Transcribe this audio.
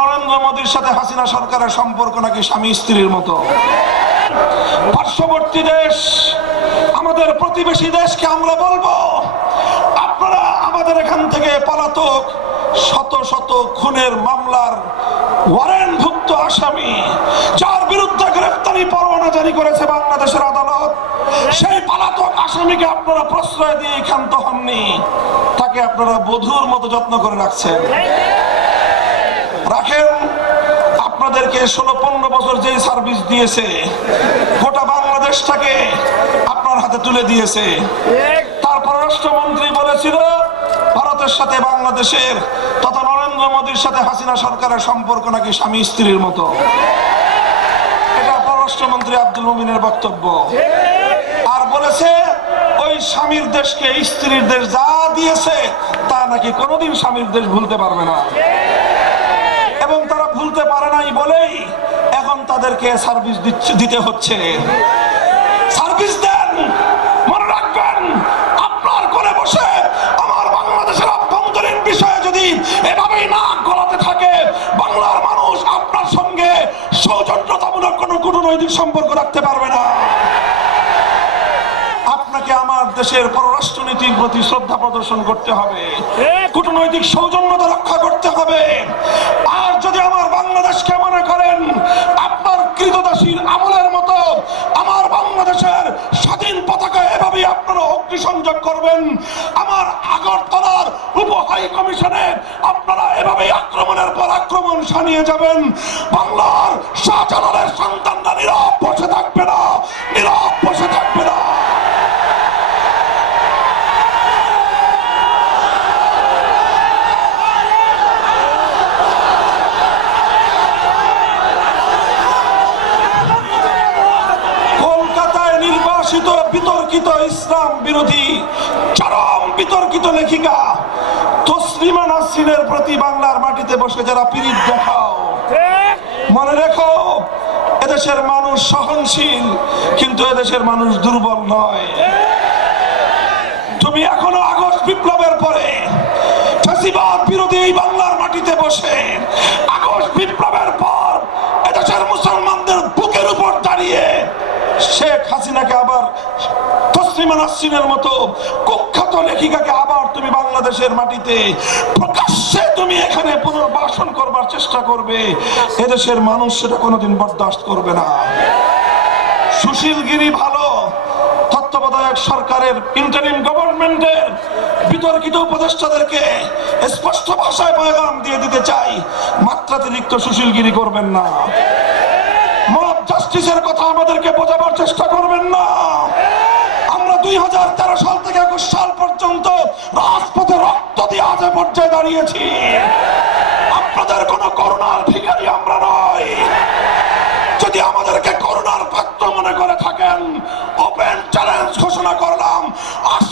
নরেন্দ্র মোদীর সাথে হাসিনা সরকারের সম্পর্ক নাকি স্বামী স্ত্রীর মতো? পার্শ্ববর্তী দেশ, আমাদের প্রতিবেশী দেশকে আমরা বলব, আপনারা আমাদের এখান থেকে পলাতক শত শত খুনের মামলার ওয়ারেন্টভুক্ত আসামি, যার বিরুদ্ধে গ্রেফতারি পরোয়ানা জারি করেছে বাংলাদেশের আদালত, সেই পলাতক আসামিকে আপনারা প্রশ্রয় দিয়ে ক্ষান্ত হননি। তাকে আপনারা বধুর মতো যত্ন করে রাখছেন। রাখেন, আপনাদেরকে ষোলো পনেরো বছর যেই সার্ভিস দিয়েছে, গোটা বাংলাদেশটাকে আপনার হাতে তুলে দিয়েছে। তার পররাষ্ট্রমন্ত্রী বলেছিল, ভারতের সাথে বাংলাদেশের তথা নরেন্দ্র মোদীর সাথে হাসিনা সরকারের সম্পর্ক নাকি স্বামী স্ত্রীর মতো। এটা পররাষ্ট্রমন্ত্রী আব্দুল মুমিনের বক্তব্য। আর বলেছে, ওই স্বামীর দেশকে স্ত্রীর দেশ যা দিয়েছে, তা নাকি কোনোদিন স্বামীর দেশ ভুলতে পারবে না। তারা ভুলতে পারে নাই বলেই এখন তাদেরকে সার্ভিস দিতে হচ্ছে। সার্ভিস দেন, মনে রাখবেন, আপনার করে বসে আমার বাংলাদেশের অভ্যন্তরীণ বিষয়ে যদি এভাবেই না গলাতে থাকে, বাংলার মানুষ আপনার সঙ্গে সৌজন্যতামূলক কোনো কূটনৈতিক সম্পর্ক রাখতে পারবে না। আপনাকে আমার দেশের পররাষ্ট্রনীতির প্রতি শ্রদ্ধা প্রদর্শন করতে হবে। কূটনৈতিক সৌজন্যতা রক্ষা করতে হবে। আর যদি আমার বাংলাদেশকে মনে করেন, আপনার কৃতদাসীর আমলের মতো আমার বাংলাদেশের স্বাধীন পতাকা এভাবেই আপনারা অগ্নিসংযোগ করবেন, আমার আগরতলার উপ হাই কমিশনে আপনারা এভাবেই আক্রমণের পর আক্রমণ সানিয়ে যাবেন। বাংলার শাহজালালের সন্তানরা নীরব বসে থাকবে না নীরব বসে থাকবে না কলকাতায় নির্বাসিত বিতর্কিত ইসলাম বিরোধী, চরম বিতর্কিত লেখিকা, তসলিমা নাসরিনের প্রতি বাংলার মাটিতে বসে যারা পীড়িত দেখাও। মনে রেখো, এদেশের মানুষ সহনশীল, কিন্তু এদেশের মানুষ দুর্বল নয়। তুমি এখনও আগস্ট বিপ্লবের পরে ফ্যাসিবাদ বিরোধী এই বাংলার মাটিতে বসে, আগস্ট বিপ্লবের তসলিমা নাসরিনের মতো কুখ্যাত লেখিকাকে আবার তুমি বাংলাদেশের মাটিতে প্রকাশ্যে তুমি এখানে পুনর্বাসন করবার চেষ্টা করবে, এদেশের মানুষ সেটা কোনোদিন বরদাস্ত করবে না। সুশীলগিরি ভালো স্পষ্ট ভাষায় করবেন না। কথা আমাদেরকে বোঝাবার চেষ্টা করবেন না। দুই হাজার তেরো সাল থেকে একুশ সাল পর্যন্ত রাজপথে রক্ত দিয়ে আজ পর্যায়ে দাঁড়িয়েছি। আপনাদের কোন করোনার ভিখারি আমরা নয় যদি আমাদেরকে করোনার পাত্র মনে করে থাকেন, ওপেন চ্যালেঞ্জ ঘোষণা করলাম আসুন